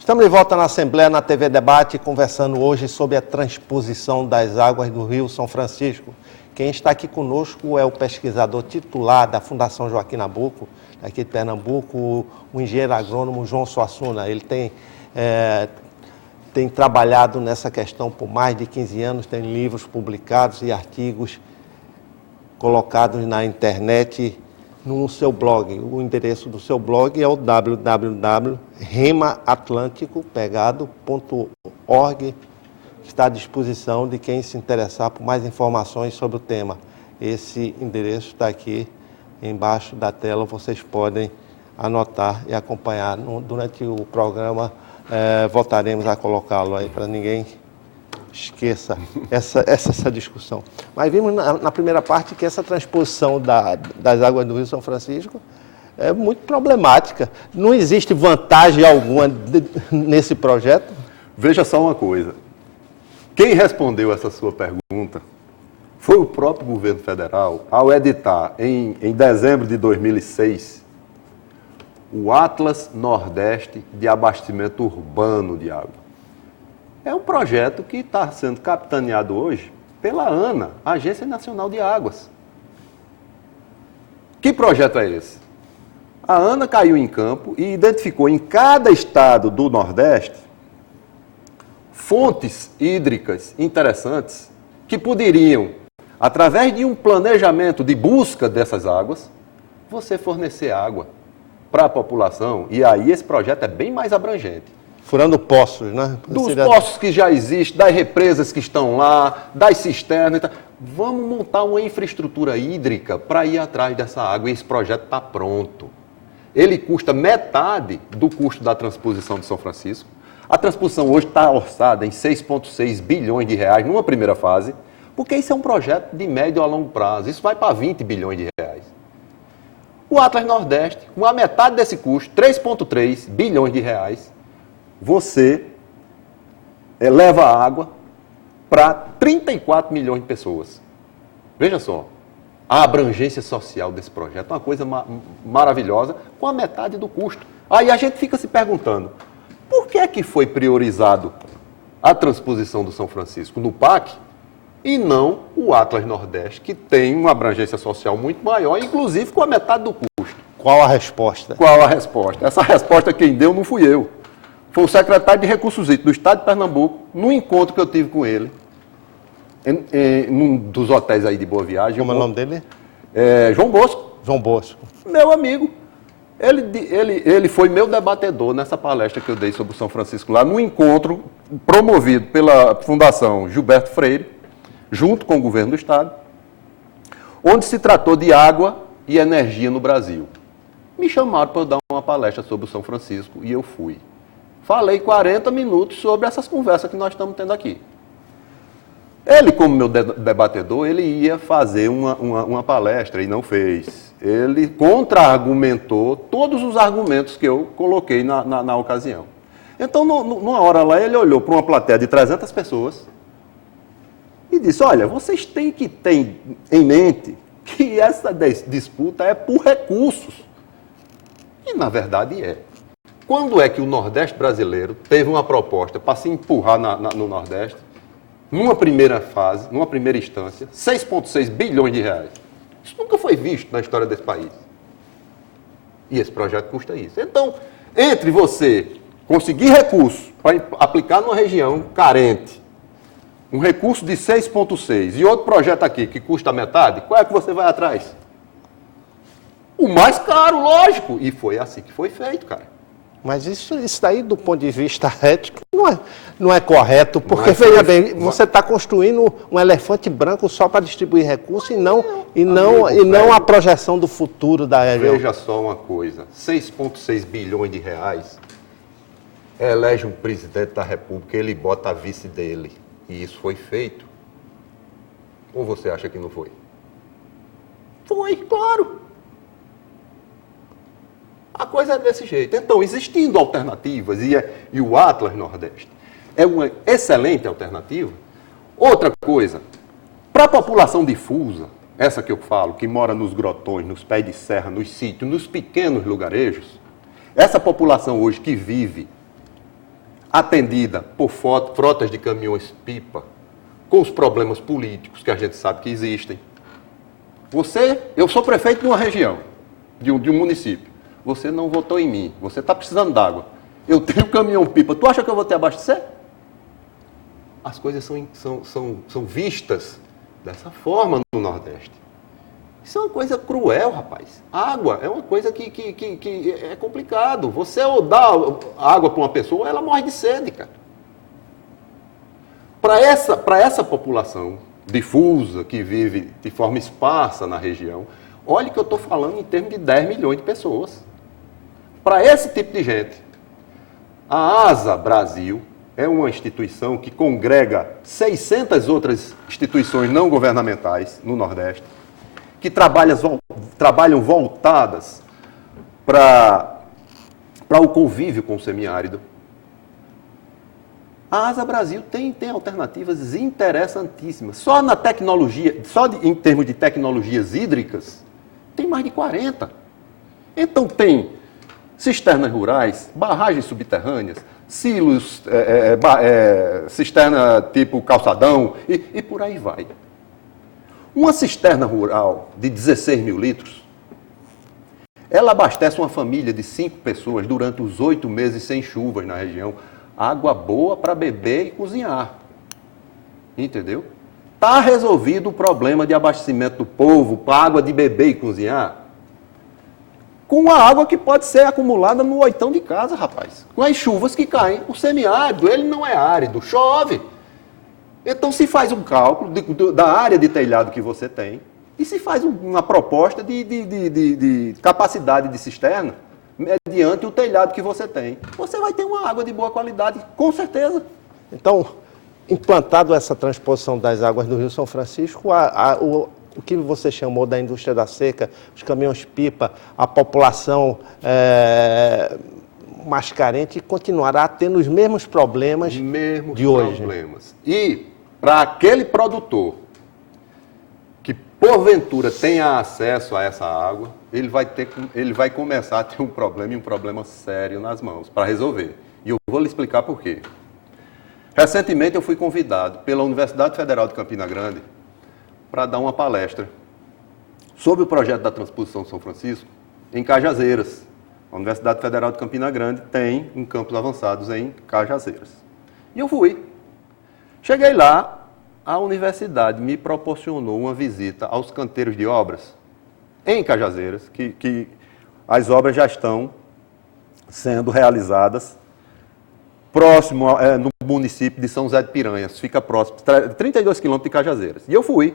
Estamos de volta na Assembleia, na TV Debate, conversando hoje sobre a transposição das águas do Rio São Francisco. Quem está aqui conosco é o pesquisador titular da Fundação Joaquim Nabuco, aqui de Pernambuco, o engenheiro agrônomo João Suassuna. Ele tem trabalhado nessa questão por mais de 15 anos, tem livros publicados e artigos colocados na internet no seu blog. O endereço do seu blog é o www.remaatlântico.org, que está à disposição de quem se interessar por mais informações sobre o tema. Esse endereço está aqui embaixo da tela, vocês podem anotar e acompanhar. Durante o programa, voltaremos a colocá-lo aí para ninguém esqueça essa discussão. Mas vimos na primeira parte que essa transposição das águas do Rio São Francisco é muito problemática. Não existe vantagem alguma nesse projeto? Veja só uma coisa. Quem respondeu essa sua pergunta foi o próprio governo federal, ao editar em dezembro de 2006 o Atlas Nordeste de Abastecimento Urbano de Água. É um projeto que está sendo capitaneado hoje pela ANA, Agência Nacional de Águas. Que projeto é esse? A ANA caiu em campo e identificou em cada estado do Nordeste fontes hídricas interessantes que poderiam, através de um planejamento de busca dessas águas, você fornecer água para a população. E aí esse projeto é bem mais abrangente. Furando poços, né? Dos poços que já existem, das represas que estão lá, das cisternas e tal. Vamos montar uma infraestrutura hídrica para ir atrás dessa água e esse projeto está pronto. Ele custa metade do custo da transposição de São Francisco. A transposição hoje está orçada em 6,6 bilhões de reais numa primeira fase, porque isso é um projeto de médio a longo prazo. Isso vai para 20 bilhões de reais. O Atlas Nordeste, com a metade desse custo, 3,3 bilhões de reais, você leva água para 34 milhões de pessoas. Veja só, a abrangência social desse projeto é uma coisa maravilhosa, com a metade do custo. Aí a gente fica se perguntando, por que é que foi priorizado a transposição do São Francisco no PAC e não o Atlas Nordeste, que tem uma abrangência social muito maior, inclusive com a metade do custo? Qual a resposta? Qual a resposta? Essa resposta quem deu não fui eu. Foi o secretário de Recursos Hídricos do Estado de Pernambuco, num encontro que eu tive com ele, em um dos hotéis aí de Boa Viagem. Como é o nome dele? João Bosco. João Bosco. Meu amigo. Ele foi meu debatedor nessa palestra que eu dei sobre o São Francisco lá, num encontro promovido pela Fundação Gilberto Freire, junto com o governo do Estado, onde se tratou de água e energia no Brasil. Me chamaram para eu dar uma palestra sobre o São Francisco e eu fui. Falei 40 minutos sobre essas conversas que nós estamos tendo aqui. Ele, como meu debatedor, ele ia fazer uma palestra e não fez. Ele contra-argumentou todos os argumentos que eu coloquei na ocasião. Então, numa hora lá, ele olhou para uma plateia de 300 pessoas e disse, olha, vocês têm que ter em mente que essa disputa é por recursos. E, na verdade, é. Quando é que o Nordeste brasileiro teve uma proposta para se empurrar no Nordeste, numa primeira fase, numa primeira instância, 6,6 bilhões de reais? Isso nunca foi visto na história desse país. E esse projeto custa isso. Então, entre você conseguir recursos para aplicar numa região carente, um recurso de 6,6 e outro projeto aqui que custa metade, qual é que você vai atrás? O mais caro, lógico. E foi assim que foi feito, cara. Mas isso daí, do ponto de vista ético, não é correto, porque, veja bem, você está construindo um elefante branco só para distribuir recursos e não a projeção do futuro da região. Veja só uma coisa, 6,6 bilhões de reais, elege um presidente da República, ele bota a vice dele, e isso foi feito? Ou você acha que não foi? Foi, claro. A coisa é desse jeito. Então, existindo alternativas, e o Atlas Nordeste é uma excelente alternativa. Outra coisa, para a população difusa, essa que eu falo, que mora nos grotões, nos pés de serra, nos sítios, nos pequenos lugarejos, essa população hoje que vive atendida por frotas de caminhões-pipa, com os problemas políticos que a gente sabe que existem. Eu sou prefeito de uma região, de um município. Você não votou em mim, você está precisando d'água. Eu tenho caminhão-pipa, tu acha que eu vou te abastecer? As coisas são vistas dessa forma no Nordeste. Isso é uma coisa cruel, rapaz. Água é uma coisa que é complicado. Você ou dá água para uma pessoa, ela morre de sede, cara. Para essa população difusa, que vive de forma esparsa na região, olha que eu estou falando em termos de 10 milhões de pessoas. Para esse tipo de gente, a ASA Brasil é uma instituição que congrega 600 outras instituições não governamentais no Nordeste, que trabalham voltadas para o convívio com o semiárido. A ASA Brasil tem alternativas interessantíssimas. Só na tecnologia, em termos de tecnologias hídricas, tem mais de 40. Então tem cisternas rurais, barragens subterrâneas, silos, cisterna tipo calçadão e por aí vai. Uma cisterna rural de 16 mil litros, ela abastece uma família de 5 pessoas durante os 8 meses sem chuvas na região. Água boa para beber e cozinhar. Entendeu? Está resolvido o problema de abastecimento do povo para água de beber e cozinhar? Com a água que pode ser acumulada no oitão de casa, rapaz. Com as chuvas que caem. O semiárido, ele não é árido, chove. Então se faz um cálculo da área de telhado que você tem e se faz uma proposta de capacidade de cisterna mediante o telhado que você tem. Você vai ter uma água de boa qualidade, com certeza. Então, implantado essa transposição das águas do Rio São Francisco, o que você chamou da indústria da seca, os caminhões-pipa, a população mais carente continuará tendo os mesmos problemas de hoje. E para aquele produtor que porventura tenha acesso a essa água, ele vai começar a ter um problema, e um problema sério nas mãos para resolver. E eu vou lhe explicar por quê. Recentemente eu fui convidado pela Universidade Federal de Campina Grande para dar uma palestra sobre o projeto da transposição de São Francisco em Cajazeiras. A Universidade Federal de Campina Grande tem um campus avançados em Cajazeiras. E eu fui. Cheguei lá, a universidade me proporcionou uma visita aos canteiros de obras em Cajazeiras, que as obras já estão sendo realizadas próximo, no município de São José de Piranhas, fica próximo, 32 quilômetros de Cajazeiras. E eu fui.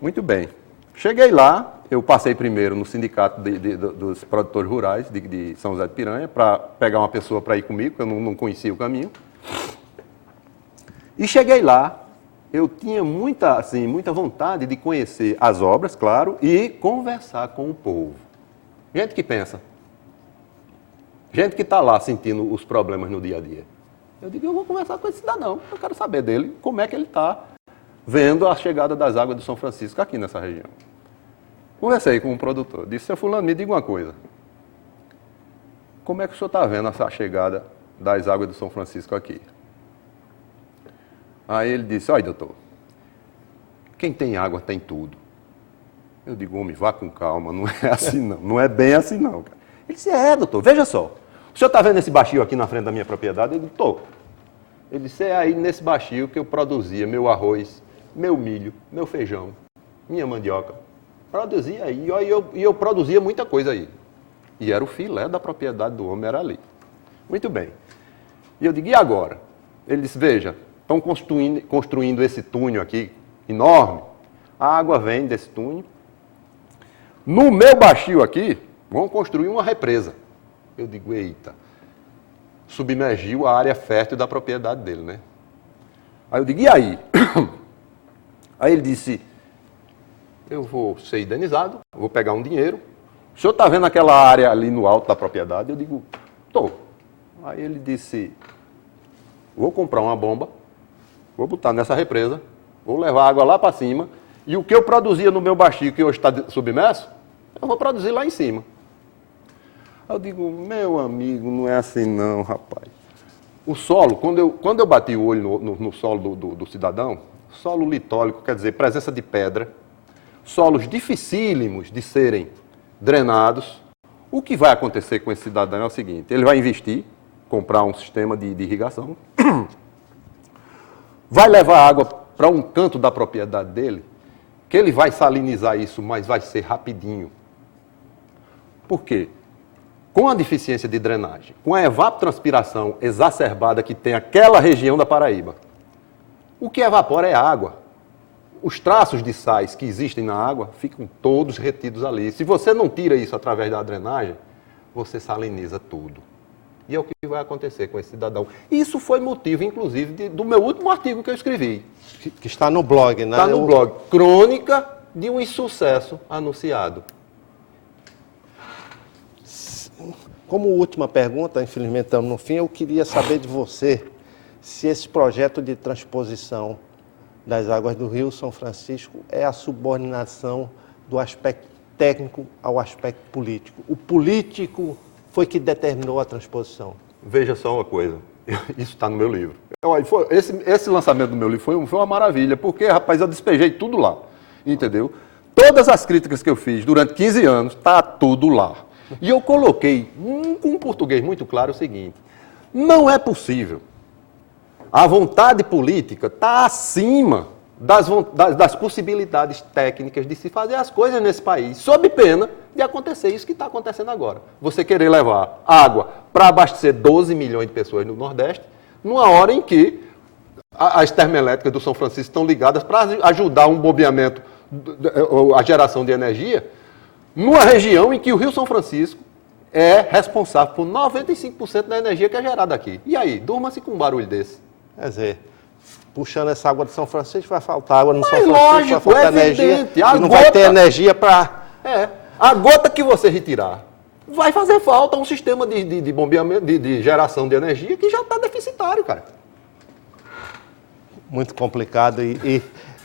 Muito bem. Cheguei lá, eu passei primeiro no sindicato dos produtores rurais de São José de Piranha, para pegar uma pessoa para ir comigo, porque eu não conhecia o caminho. E cheguei lá, eu tinha muita vontade de conhecer as obras, claro, e conversar com o povo. Gente que pensa. Gente que está lá sentindo os problemas no dia a dia. Eu digo, eu vou conversar com esse cidadão, eu quero saber dele como é que ele está vendo a chegada das águas do São Francisco aqui nessa região. Conversei com um produtor, disse, seu fulano, me diga uma coisa. Como é que o senhor está vendo essa chegada das águas do São Francisco aqui? Aí ele disse, olha, doutor, quem tem água tem tudo. Eu digo, homem, vá com calma, não é assim não, não é bem assim não, cara. Ele disse, doutor, veja só, o senhor está vendo esse baixio aqui na frente da minha propriedade? Eu digo, estou. Ele disse, é aí nesse baixio que eu produzia meu arroz, meu milho, meu feijão, minha mandioca. Produzia aí, e eu produzia muita coisa aí. E era o filé da propriedade do homem, era ali. Muito bem. E eu digo, e agora? Ele disse, veja, estão construindo esse túnel aqui, enorme. A água vem desse túnel. No meu baixio aqui, vão construir uma represa. Eu digo, eita, submergiu a área fértil da propriedade dele, né? Aí eu digo, e aí? Aí ele disse, eu vou ser indenizado, vou pegar um dinheiro. O senhor está vendo aquela área ali no alto da propriedade? Eu digo, estou. Aí ele disse, vou comprar uma bomba, vou botar nessa represa, vou levar água lá para cima, e o que eu produzia no meu baixio, que hoje está submerso, eu vou produzir lá em cima. Eu digo, meu amigo, não é assim não, rapaz. O solo, quando eu bati o olho no solo do cidadão, solo litólico, quer dizer, presença de pedra, solos dificílimos de serem drenados, o que vai acontecer com esse cidadão é o seguinte: ele vai investir, comprar um sistema de irrigação, vai levar água para um canto da propriedade dele, que ele vai salinizar isso, mas vai ser rapidinho. Por quê? Com a deficiência de drenagem, com a evapotranspiração exacerbada que tem aquela região da Paraíba, o que evapora é água. Os traços de sais que existem na água ficam todos retidos ali. Se você não tira isso através da drenagem, você saliniza tudo. E é o que vai acontecer com esse cidadão. Isso foi motivo, inclusive, do meu último artigo que eu escrevi. Que está no blog, né? Está no blog. Crônica de um insucesso anunciado. Como última pergunta, infelizmente estamos no fim, eu queria saber de você se esse projeto de transposição das águas do Rio São Francisco é a subordinação do aspecto técnico ao aspecto político. O político foi que determinou a transposição. Veja só uma coisa, isso está no meu livro. Esse lançamento do meu livro foi uma maravilha, porque, rapaz, eu despejei tudo lá, entendeu? Todas as críticas que eu fiz durante 15 anos, está tudo lá. E eu coloquei, com um português muito claro, o seguinte: não é possível. A vontade política está acima das possibilidades técnicas de se fazer as coisas nesse país, sob pena de acontecer isso que está acontecendo agora. Você querer levar água para abastecer 12 milhões de pessoas no Nordeste, numa hora em que as termoelétricas do São Francisco estão ligadas para ajudar um bombeamento, a geração de energia, numa região em que o Rio São Francisco é responsável por 95% da energia que é gerada aqui. E aí, durma-se com um barulho desse. Quer dizer, puxando essa água de São Francisco, vai faltar água no São Francisco, lógico, vai faltar energia, e não vai ter energia para... A gota que você retirar, vai fazer falta um sistema de bombeamento, de geração de energia que já está deficitário, cara. Muito complicado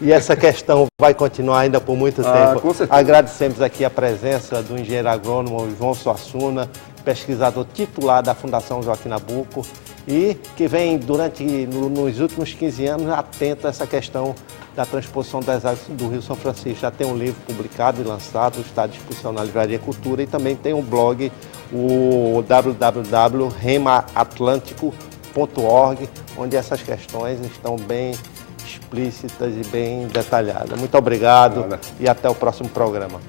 e essa questão vai continuar ainda por muito tempo. Com certeza. Agradecemos aqui a presença do engenheiro agrônomo João Suassuna, pesquisador titular da Fundação Joaquim Nabuco e que vem nos últimos 15 anos atento a essa questão da transposição das águas do Rio São Francisco. Já tem um livro publicado e lançado, está à disposição na Livraria Cultura e também tem um blog, o www.remaatlântico.org, onde essas questões estão bem explícitas e bem detalhadas. Muito obrigado e até o próximo programa.